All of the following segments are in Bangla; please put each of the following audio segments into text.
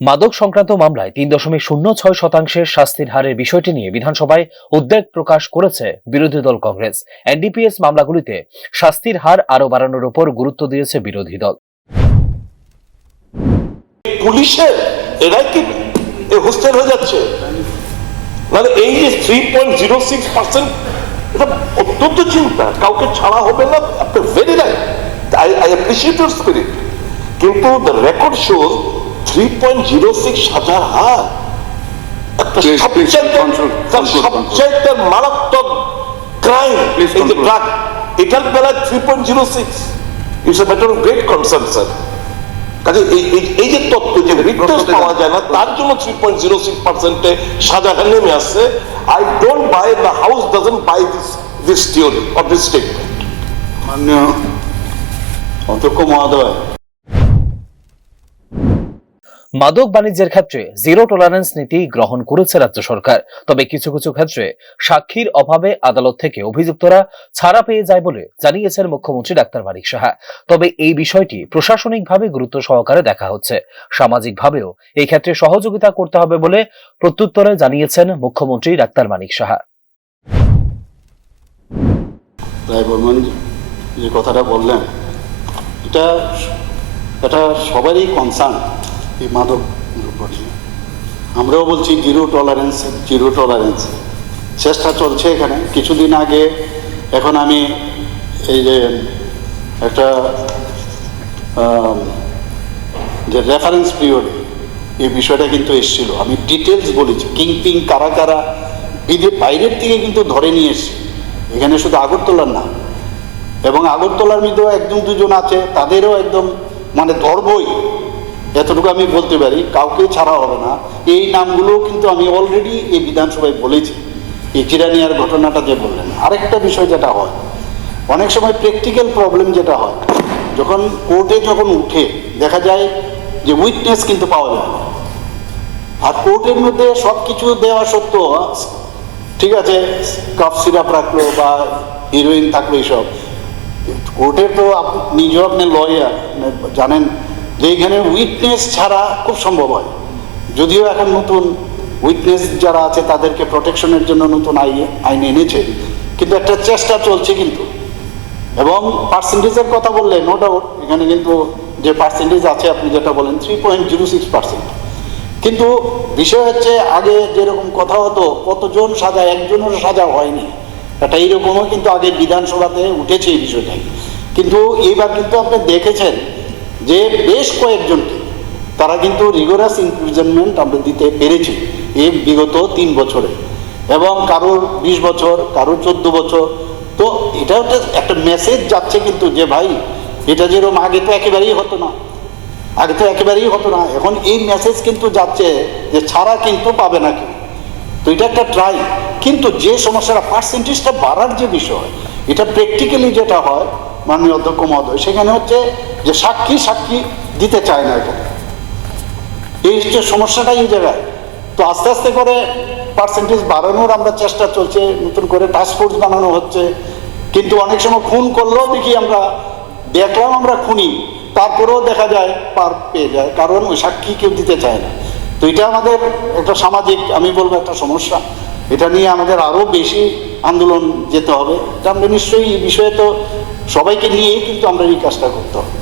মাদক সংক্রান্ত মামলায় ৩.০৬% শাস্তির হারের বিষয়টি নিয়ে বিধানসভায় উদ্বেগ প্রকাশ করেছে বিরোধী দল কংগ্রেস। এনডিপিএস মামলাগুলিতে শাস্তির হার আরও বাড়ানোর উপর গুরুত্ব দিয়েছে বিরোধী দল। পুলিশের এরাই কি হোস্টেল হয়ে যাচ্ছে, মানে এই যে 3.06% এটা অত্যন্ত চিন্তা, কাউকে ছাড়া হবে না। আপনি very right, I appreciate your spirit, কিন্তু দ্য রেকর্ড শোজ 3.06 হাজার হার একটা সবচেয়ে মারাত্মক ক্রাইম, এই যে ড্রাগ, এটার বেলায় 3.06 it's a matter of great concern sir. কাজে এই যে তথ্য যে রিপোর্ট পাওয়া যায় না, তার জন্য 3.06% সাজা নেমে আসছে। I don't buy, the house doesn't buy this theory or this statement. মাননীয় অধ্যক্ষ মহোদয়, মাদক বাণিজ্যের ক্ষেত্রে জিরো টলারেন্স নীতি গ্রহণ করেছে রাজ্য সরকার। তবে কিছু কিছু ক্ষেত্রে সাক্ষীর অভাবে আদালত থেকে অভিযুক্তরা ছাড়া পেয়ে যায় বলে জানিয়েছেন মুখ্যমন্ত্রী ডাক্তার মানিক সাহা। তবে এই বিষয়টি প্রশাসনিকভাবে গুরুত্ব সহকারে দেখা হচ্ছে, সামাজিকভাবেও এই ক্ষেত্রে সহযোগিতা করতে হবে বলে প্রত্যুত্তরে জানিয়েছেন মুখ্যমন্ত্রী ডাক্তার মানিক সাহা। রায় বর্মন যে কথাটা বললেন, এটা সবারই কনসার্ন। এই মাদক দ্রব্য নিয়ে আমরাও বলছি জিরো টলারেন্স চেষ্টা চলছে এখানে। কিছুদিন আগে, এখন আমি এই যে একটা যে রেফারেন্স পিরিয়ডে এই বিষয়টা কিন্তু এসেছিল, আমি ডিটেলস বলেছি কিংপিং কারা কারা বাইরের থেকে কিন্তু ধরে নিয়ে এসছি, এখানে শুধু আগরতলার না, এবং আগরতলার মধ্যেও একজন দুজন আছে, তাদেরও একদম মানে ধরবই, এতটুকু আমি বলতে পারি, কাউকে ছাড়া হবে না। এই নামগুলো কিন্তু আমি অলরেডি এই বিধানসভায় বলেছি, এই চিরানিয়ার ঘটনাটা যে বললেন। আরেকটা বিষয় যেটা হয়, অনেক সময় প্র্যাকটিক্যাল প্রবলেম যেটা হয়, যখন কোর্টে যখন উঠে দেখা যায় যে উইটনেস কিন্তু পাওয়া যায় না। আর কোর্টের মধ্যে সব কিছু দেওয়া সত্ত্বেও, ঠিক আছে, কাফ সিরাপ রাখলো বা হিরোইন থাকলো, এইসব কোর্টের তো নিজেও আপনি লয়ার জানেন যে এখানে উইটনেস ছাড়া খুব সম্ভব হয়। যদিও এখন নতুন উইটনেস যারা আছে তাদেরকে প্রোটেকশনের জন্য নতুন আইন এনেছে, কিন্তু একটা চেষ্টা চলছে কিন্তু। এবং পার্সেন্টেজের কথা বললে নো ডাউট, এখানে কিন্তু যে পার্সেন্টেজ আছে আপনি যেটা বলেন 3.06%, কিন্তু বিষয় হচ্ছে আগে যেরকম কথা হতো কতজন সাজা, একজনের সাজা হয়নি, এটা এইরকমও কিন্তু আগে বিধানসভাতে উঠেছে এই বিষয়টাই। কিন্তু এইবার কিন্তু আপনি দেখেছেন যে বেশ কয়েকজনকে তারা কিন্তু রিগোরাস ইমপ্রিজনমেন্ট আমরা দিতে পেরেছি এই বিগত 3 বছরে, এবং কারোর 20 বছর, কারোর 14 বছর। তো এটা একটা মেসেজ যাচ্ছে কিন্তু যে ভাই, এটা যেরকম আগে তো একেবারেই হতো না, এখন এই মেসেজ কিন্তু যাচ্ছে যে ছাড়া কিন্তু পাবে না কেউ। তো এটা একটা ট্রাই, কিন্তু যে সমস্যাটা পার্সেন্টেজটা বাড়ার যে বিষয়, এটা প্র্যাকটিক্যালি যেটা হয় মাননীয় অধ্যক্ষ মহোদয়, সেখানে হচ্ছে যে সাক্ষী দিতে চায় না, এখানে এই হচ্ছে সমস্যাটাই এই জায়গায়। তো আস্তে আস্তে করে পার্সেন্টেজ বাড়ানোর আমরা চেষ্টা চলছে, নতুন করে টাস্কফোর্স বানানো হচ্ছে। কিন্তু অনেক সময় খুন করলেও দেখি আমরা খুনি, তারপরেও দেখা যায় পার পেয়ে যায়, কারণ ওই সাক্ষী কেউ দিতে চায় না। তো এটা আমাদের একটা সামাজিক, আমি বলবো একটা সমস্যা, এটা নিয়ে আমাদের আরো বেশি আন্দোলন যেতে হবে। এটা আমরা নিশ্চয়ই এই বিষয়ে তো সবাইকে নিয়েই কিন্তু আমরা এই কাজটা করতে হবে।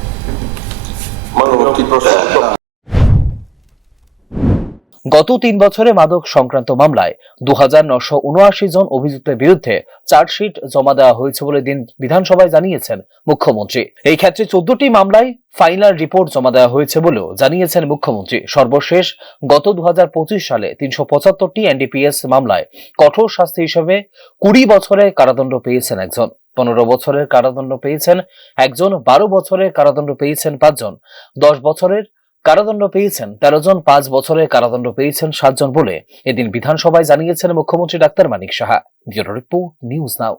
গত 3 বছরে মাদক সংক্রান্ত মামলায় 2979 জন অভিযুক্তের বিরুদ্ধে চার্জশিট জমা দেওয়া হয়েছে বলে বিধানসভায় জানিয়েছেন মুখ্যমন্ত্রী। এই ক্ষেত্রে 14টি মামলায় ফাইনাল রিপোর্ট জমা দেওয়া হয়েছে বলেও জানিয়েছেন মুখ্যমন্ত্রী। সর্বশেষ গত 2025 সালে 375টি এনডিপিএস মামলায় কঠোর শাস্তি হিসেবে 20 বছরের কারাদণ্ড পেয়েছেন একজন, 15 বছরের কারাদণ্ড পেয়েছেন একজন, 12 বছরের কারাদণ্ড পেয়েছেন 5 জন, 10 বছরের কারাদণ্ড পেয়েছেন 13 জন, 5 বছরের কারাদণ্ড পেয়েছেন 7 জন বলে এদিন বিধানসভায় জানিয়েছেন মুখ্যমন্ত্রী doctor Manik Saha. Bureau report, News নাও।